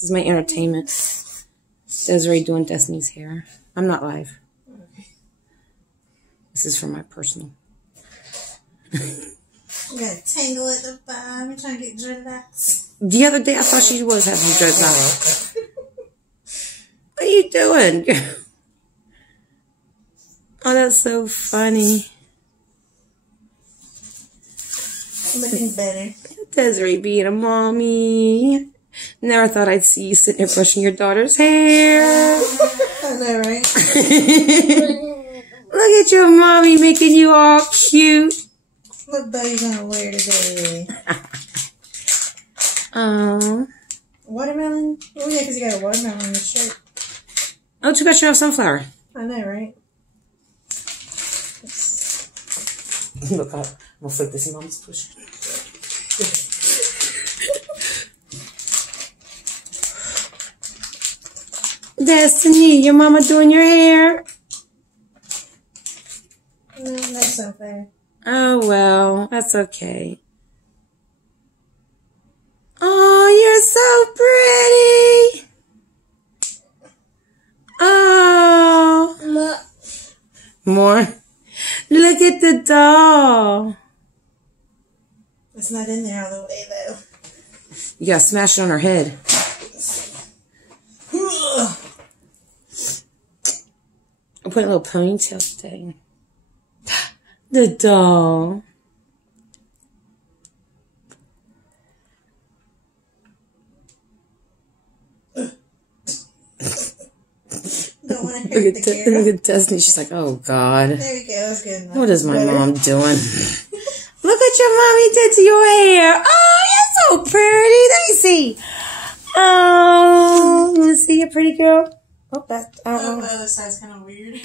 This is my entertainment. Desiree doing Destiny's hair. I'm not live. This is for my personal. You got a tangle at the bottom. You're trying to get dreadlocks. The other day I thought she was having dreadlocks. What are you doing? Oh, that's so funny. Looking better. Desiree being a mommy. Never thought I'd see you sitting there brushing your daughter's hair. I know, right? Look at your mommy making you all cute. What bow you gonna wear today? Watermelon? Oh yeah, because you got a watermelon on your shirt. Oh, too bad you have sunflower. I know, right? Look, I'm gonna flick this in mom's push. Destiny, your mama doing your hair? No, that's not fair. Oh, well, that's okay. Oh, you're so pretty. Oh. More? Look at the doll. It's not in there all the way, though. You gotta smash it on her head. I'll put a little ponytail thing. The doll. Don't want to hurt the camera. Look at Destiny. She's like, oh, God. There we go. That's good enough. What is my mom doing? Look what your mommy did to your hair. Oh, you're so pretty. Let me see. Oh, let me see, you pretty girl. Oh, that's, Oh, the other side's kind of weird.